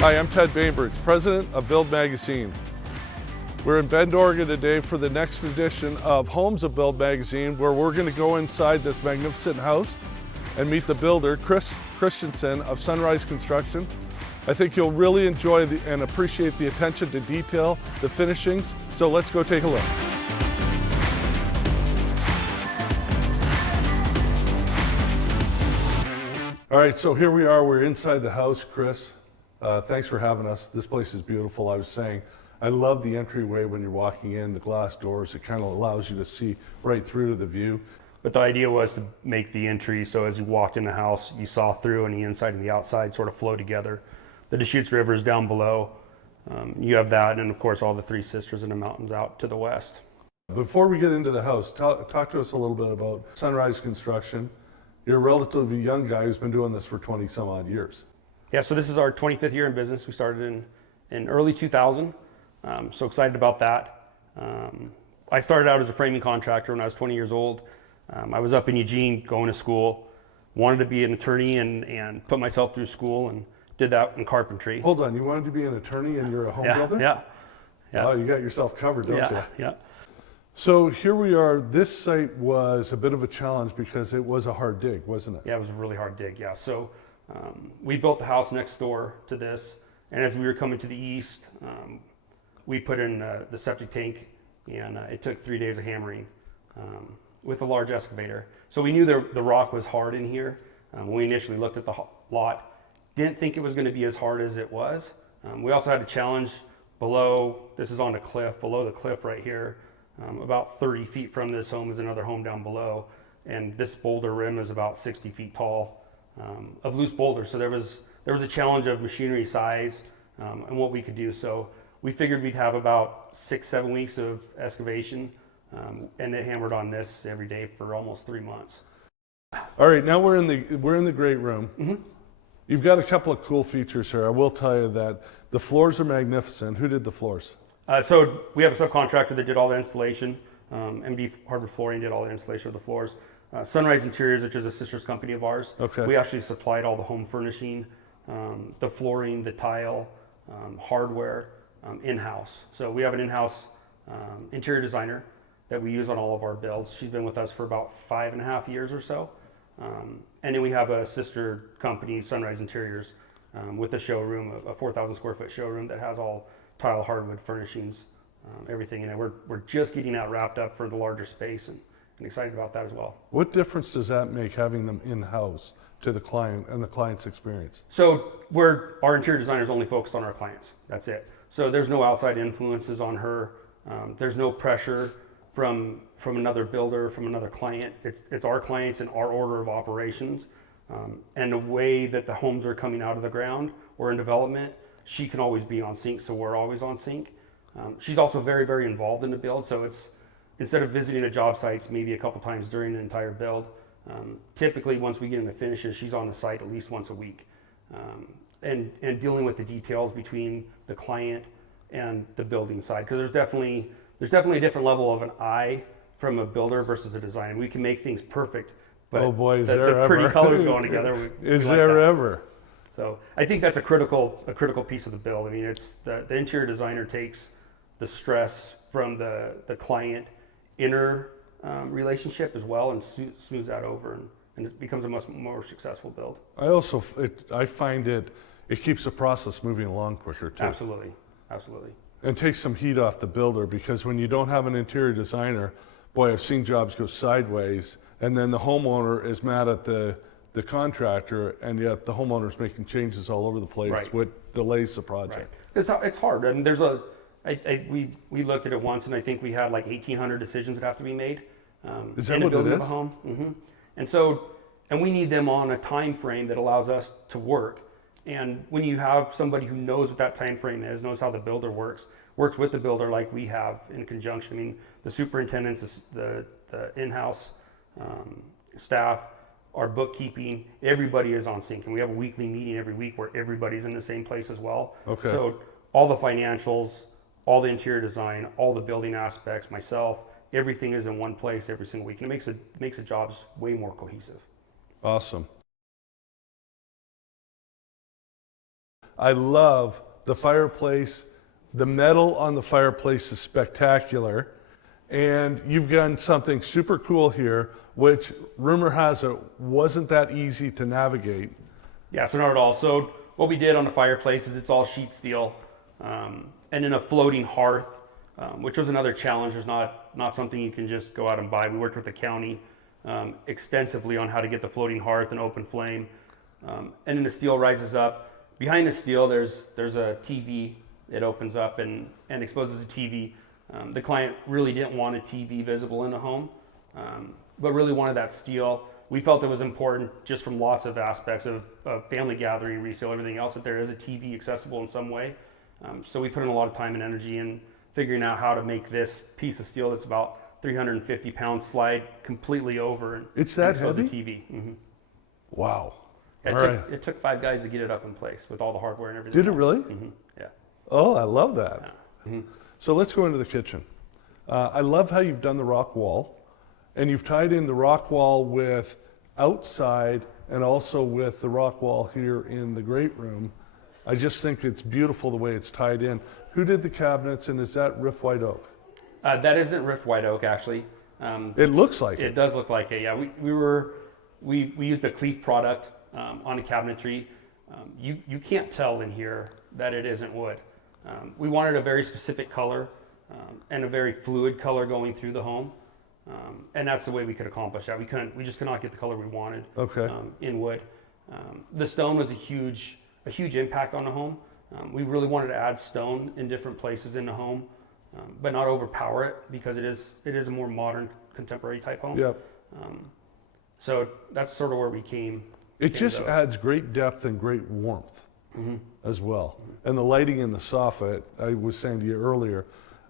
Hi, I'm Ted Bainbridge, president of Build Magazine. We're in Bend, Oregon today for the next edition of Homes of Build Magazine, where we're going to go inside this magnificent house and meet the builder, Chris Christianson of Sunrise Construction. I think you'll really enjoy and appreciate the attention to detail, the finishings. So let's go take a look. All right, so here we are. We're inside the house, Chris. Thanks for having us. This place is beautiful. I was saying, I love the entryway when you're walking in, the glass doors. It kind of allows you to see right through to the view. But the idea was to make the entry so as you walked in the house, you saw through, and the inside and the outside sort of flow together. The Deschutes River is down below. You have that, and of course all the Three Sisters in the mountains out to the west. Before we get into the house, talk to us a little bit about Sunrise Construction. You're a relatively young guy who's been doing this for 20 some odd years. Yeah, so this is our 25th year in business. We started in early 2000. So excited about that. I started out as a framing contractor when I was 20 years old. I was up in Eugene going to school, wanted to be an attorney and put myself through school and did that in carpentry. Hold on, you wanted to be an attorney and you're a home builder? Yeah. Wow, you got yourself covered, don't you? Yeah. So here we are. This site was a bit of a challenge because it was a hard dig, wasn't it? Yeah, it was a really hard dig, yeah. So we built the house next door to this, and as we were coming to the east, we put in the septic tank, and it took 3 days of hammering with a large excavator. So we knew the rock was hard in here. When we initially looked at the lot, didn't think it was going to be as hard as it was. We also had a challenge below. This is on a cliff, below the cliff right here. About 30 feet from this home is another home down below, and this boulder rim is about 60 feet tall of loose boulders. So there was a challenge of machinery size and what we could do. So we figured we'd have about 6-7 weeks of excavation, and it hammered on this every day for almost 3 months. All right, now we're in the great room. Mm-hmm. You've got a couple of cool features here. I will tell you that the floors are magnificent. Who did the floors? So we have a subcontractor that did all the installation. MD Hardwood Flooring did all the installation of the floors. Sunrise Interiors, which is a sister's company of ours. Okay. We actually supplied all the home furnishing, the flooring, the tile, hardware, in-house. So we have an in-house interior designer that we use on all of our builds. She's been with us for about 5.5 years or so. And then we have a sister company, Sunrise Interiors, with a showroom, a 4,000 square foot showroom that has all tile, hardwood, furnishings, everything in it. We're just getting that wrapped up for the larger space and excited about that as well. What difference does that make having them in-house to the client and the client's experience? So our interior designers only focused on our clients. That's it. So there's no outside influences on her. There's no pressure from another builder, from another client. It's our clients and our order of operations. And the way that the homes are coming out of the ground or in development, she can always be on sync, so we're always on sync. She's also very, very involved in the build, so it's instead of visiting the job sites maybe a couple times during the entire build, typically once we get into finishes, she's on the site at least once a week, and dealing with the details between the client and the building side, because there's definitely a different level of an eye from a builder versus a designer. We can make things perfect, but oh boy, is the there pretty ever. colors going together. Is there ever? So I think that's a critical piece of the build. I mean, it's the interior designer takes the stress from the client inner relationship as well and smooths that over, and it becomes a much more successful build. I find it keeps the process moving along quicker too. Absolutely. And takes some heat off the builder, because when you don't have an interior designer, boy, I've seen jobs go sideways, and then the homeowner is mad at the contractor, and yet the homeowner's making changes all over the place, Right. which delays the project. Right. It's hard. I mean, we looked at it once, and I think we had like 1,800 decisions that have to be made. Is that in what the building it of a is? home. Mm-hmm. And we need them on a time frame that allows us to work. And when you have somebody who knows what that time frame is, knows how the builder works with the builder like we have in conjunction. I mean, the superintendents, the in-house staff, our bookkeeping, everybody is on sync, and we have a weekly meeting every week where everybody's in the same place as well. Okay. So all the financials, all the interior design, all the building aspects, myself, everything is in one place every single week, and it makes the jobs way more cohesive. Awesome. I love the fireplace. The metal on the fireplace is spectacular. And you've done something super cool here, which rumor has it wasn't that easy to navigate. Yeah, so not at all. So what we did on the fireplace is it's all sheet steel, and then a floating hearth, which was another challenge. There's not something you can just go out and buy. We worked with the county extensively on how to get the floating hearth and open flame. And then the steel rises up. Behind the steel, there's a TV. It opens up and exposes a TV. The client really didn't want a TV visible in the home, but really wanted that steel. We felt it was important just from lots of aspects of family gathering, resale, everything else, that there is a TV accessible in some way. So we put in a lot of time and energy in figuring out how to make this piece of steel that's about 350 pounds slide completely over. And It's that expose heavy? the TV. Mm-hmm. Wow. It took 5 guys to get it up in place with all the hardware and everything. Did it really? Mm-hmm. Yeah. Oh, I love that. Yeah. Mm-hmm. So let's go into the kitchen. I love how you've done the rock wall, and you've tied in the rock wall with outside and also with the rock wall here in the great room. I just think it's beautiful the way it's tied in. Who did the cabinets, and is that Rift White Oak? That isn't Rift White Oak, actually. It looks like it. It does look like it. Yeah, we used a Cleef product on the cabinetry. You can't tell in here that it isn't wood. We wanted a very specific color and a very fluid color going through the home, and that's the way we could accomplish that. We just could not get the color we wanted. Okay. In wood. The stone was a huge impact on the home. We really wanted to add stone in different places in the home, but not overpower it, because it is a more modern, contemporary type home. Yep. So that's sort of where we came. It just adds great depth and great warmth as well. And the lighting in the soffit, I was saying to you earlier,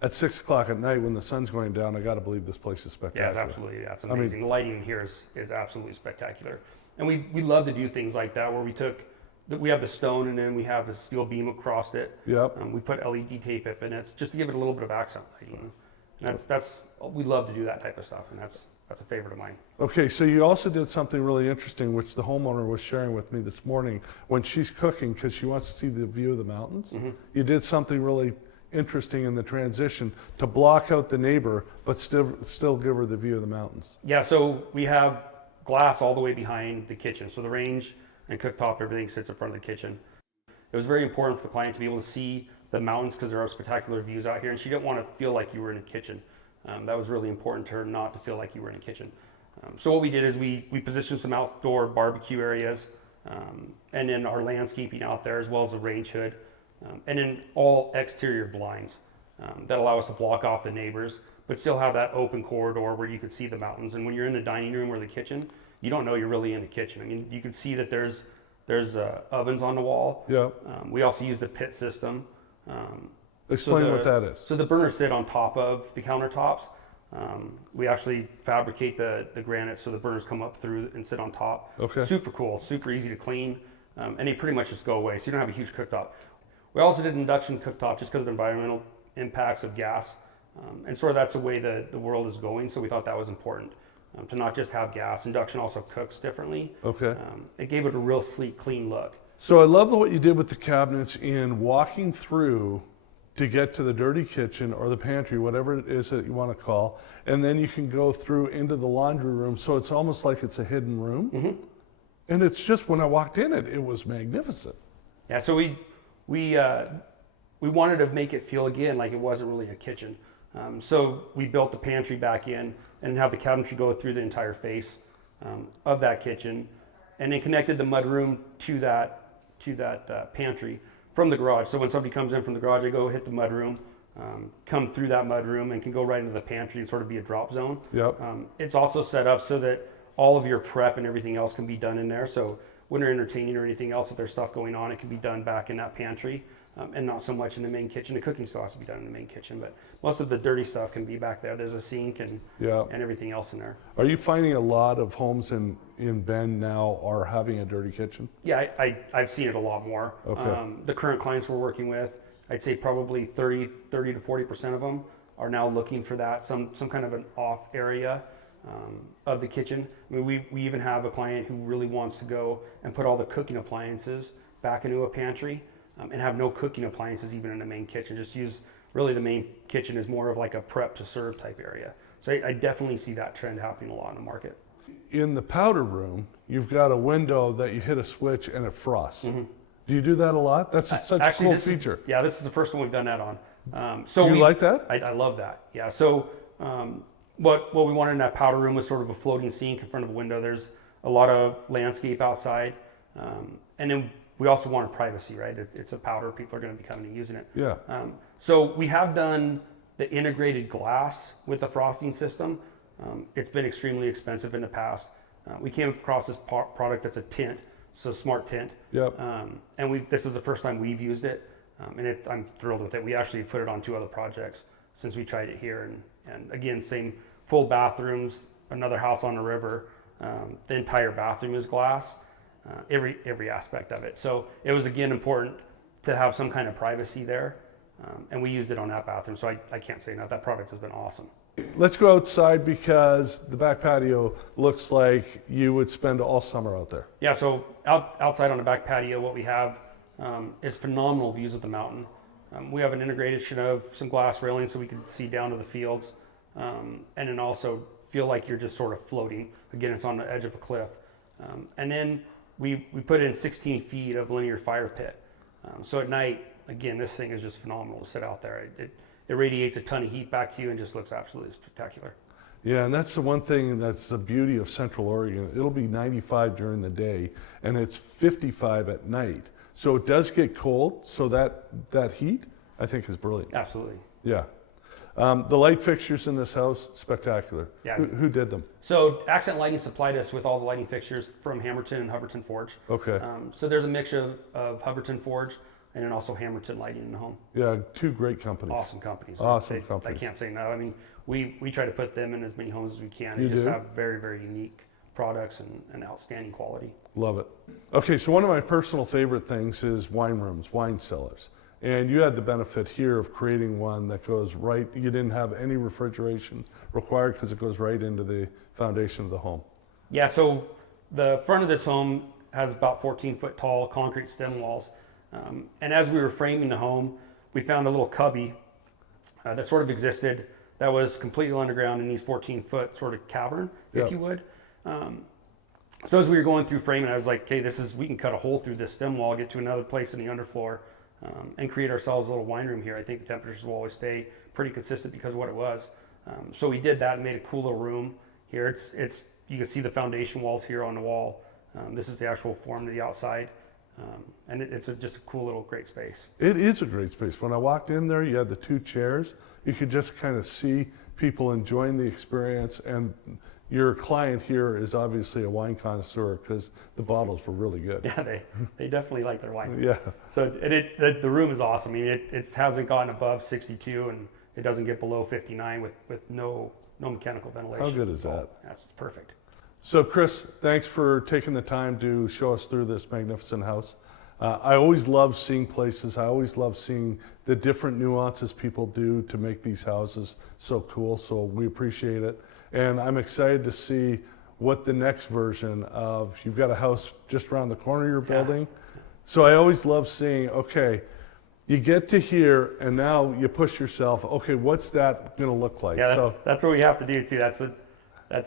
at 6 o'clock at night when the sun's going down, I got to believe this place is spectacular. Yeah, it's absolutely. Yeah, it's amazing. The lighting in here is absolutely spectacular. And we love to do things like that, where we have the stone and then we have the steel beam across it. Yep. We put LED tape up in it just to give it a little bit of accent lighting. And that's we love to do that type of stuff, and that's a favorite of mine. Okay, so you also did something really interesting, which the homeowner was sharing with me this morning when she's cooking, because she wants to see the view of the mountains. Mm-hmm. You did something really interesting in the transition to block out the neighbor, but still give her the view of the mountains. Yeah, so we have glass all the way behind the kitchen. So the range and cooktop, everything sits in front of the kitchen. It was very important for the client to be able to see the mountains, because there are spectacular views out here, and she didn't want to feel like you were in a kitchen. That was really important to her, not to feel like you were in a kitchen. So what we did is we positioned some outdoor barbecue areas, and then our landscaping out there, as well as the range hood, and then all exterior blinds that allow us to block off the neighbors, but still have that open corridor where you could see the mountains. And when you're in the dining room or the kitchen, you don't know you're really in the kitchen. I mean, you can see that there's ovens on the wall. Yeah. We also use the pit system. Explain what that is. So the burners sit on top of the countertops. We actually fabricate the granite so the burners come up through and sit on top. Okay. Super cool, super easy to clean, and they pretty much just go away, so you don't have a huge cooktop. We also did induction cooktop just because of the environmental impacts of gas, and sort of that's the way the world is going, so we thought that was important, to not just have gas. Induction also cooks differently. Okay. It gave it a real sleek, clean look. So I love what you did with the cabinets in walking through to get to the dirty kitchen or the pantry, whatever it is that you want to call, and then you can go through into the laundry room, so it's almost like it's a hidden room. Mm-hmm. And it's just, when I walked in it was magnificent. Yeah, so we wanted to make it feel again like it wasn't really a kitchen. So we built the pantry back in and have the cabinetry go through the entire face of that kitchen, and then connected the mudroom to that pantry from the garage. So when somebody comes in from the garage, they go hit the mudroom, come through that mudroom, and can go right into the pantry and sort of be a drop zone. Yep. It's also set up so that all of your prep and everything else can be done in there. So when they're entertaining or anything else, if there's stuff going on, it can be done back in that pantry, and not so much in the main kitchen. The cooking still has to be done in the main kitchen, but most of the dirty stuff can be back there. There's a sink and everything else in there. Are you finding a lot of homes in Bend now are having a dirty kitchen? Yeah, I've seen it a lot more. Okay. The current clients we're working with, I'd say probably 30 to 40% of them are now looking for that, some kind of an off area of the kitchen. I mean, we even have a client who really wants to go and put all the cooking appliances back into a pantry. and have no cooking appliances even in the main kitchen. Just use really the main kitchen as more of like a prep to serve type area. So I definitely see that trend happening a lot in the market. In the powder room, you've got a window that you hit a switch and it frosts. Mm-hmm. Do you do that a lot? That's such Actually, a cool this feature. This is the first one we've done that on. You like that? I love that. Yeah. So what we wanted in that powder room was sort of a floating sink in front of a window. There's a lot of landscape outside, and then we also wanted privacy, right? It's a powder; people are going to be coming and using it. Yeah. So we have done the integrated glass with the frosting system. It's been extremely expensive in the past. We came across this product that's a tint, so smart tint. Yep. And this is the first time we've used it, and I'm thrilled with it. We actually put it on 2 other projects since we tried it here, and again, same full bathrooms, another house on the river. The entire bathroom is glass, every aspect of it. So it was again important to have some kind of privacy there, and we used it on that bathroom. So I can't say enough. That product has been awesome. Let's go outside because the back patio looks like you would spend all summer out there. Yeah, so outside on the back patio, what we have is phenomenal views of the mountain. We have an integration of some glass railing so we can see down to the fields, and then also feel like you're just sort of floating. Again, it's on the edge of a cliff. And then we put in 16 feet of linear fire pit. So at night, again, this thing is just phenomenal to sit out there. It radiates a ton of heat back to you and just looks absolutely spectacular. Yeah, and that's the one thing that's the beauty of Central Oregon. It'll be 95 during the day, and it's 55 at night. So it does get cold, so that heat, I think, is brilliant. Absolutely. Yeah. The light fixtures in this house, spectacular. Yeah. Who did them? So Accent Lighting supplied us with all the lighting fixtures from Hammerton and Hubbardton Forge. Okay. So there's a mixture of Hubbardton Forge and then also Hammerton Lighting in the home. Yeah, 2 great companies. Awesome companies. Awesome companies. I can't say no. I mean, we try to put them in as many homes as we can. You They just do? have very, very unique products and outstanding quality. Love it. Okay, so one of my personal favorite things is wine rooms, wine cellars. And you had the benefit here of creating one that goes right, you didn't have any refrigeration required because it goes right into the foundation of the home. Yeah, so the front of this home has about 14-foot tall concrete stem walls. And as we were framing the home, we found a little cubby that sort of existed that was completely underground in these 14-foot sort of cavern, if you would. So as we were going through framing, I was like, okay, we can cut a hole through this stem wall, get to another place in the underfloor, and create ourselves a little wine room here. I think the temperatures will always stay pretty consistent because of what it was. So we did that and made a cool little room here. It's you can see the foundation walls here on the wall. This is the actual form to the outside. And it's just a cool little great space. It is a great space. When I walked in there, you had the 2 chairs. You could just kind of see people enjoying the experience. And your client here is obviously a wine connoisseur because the bottles were really good. Yeah, they definitely like their wine. Yeah. So the room is awesome. I mean, it hasn't gotten above 62 and it doesn't get below 59 with no mechanical ventilation. How good is that? That's perfect. So Chris, thanks for taking the time to show us through this magnificent house. I always love seeing places. I always love seeing the different nuances people do to make these houses so cool. So we appreciate it. And I'm excited to see what the next version of, you've got a house just around the corner you're building. So I always love seeing, okay, you get to here and now you push yourself, okay, what's that gonna look like? Yeah, that's what we have to do too.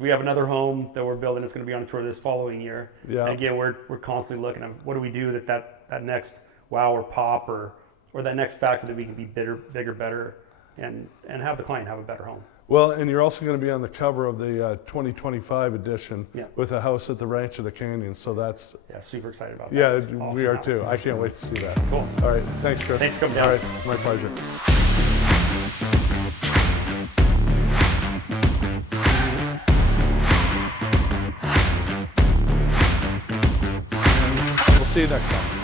We have another home that we're building. It's going to be on tour this following year. Yeah. And again, we're constantly looking at what do we do that next wow or pop or that next factor that we can be bigger, better, and have the client have a better home. Well, and you're also going to be on the cover of the 2025 edition with a house at the Ranch of the Canyon. So that's super excited about that. Yeah, Awesome we are house. too. I can't wait to see that. Cool. All right, thanks, Chris. Thanks for coming down. All right, my pleasure. We'll see you next time.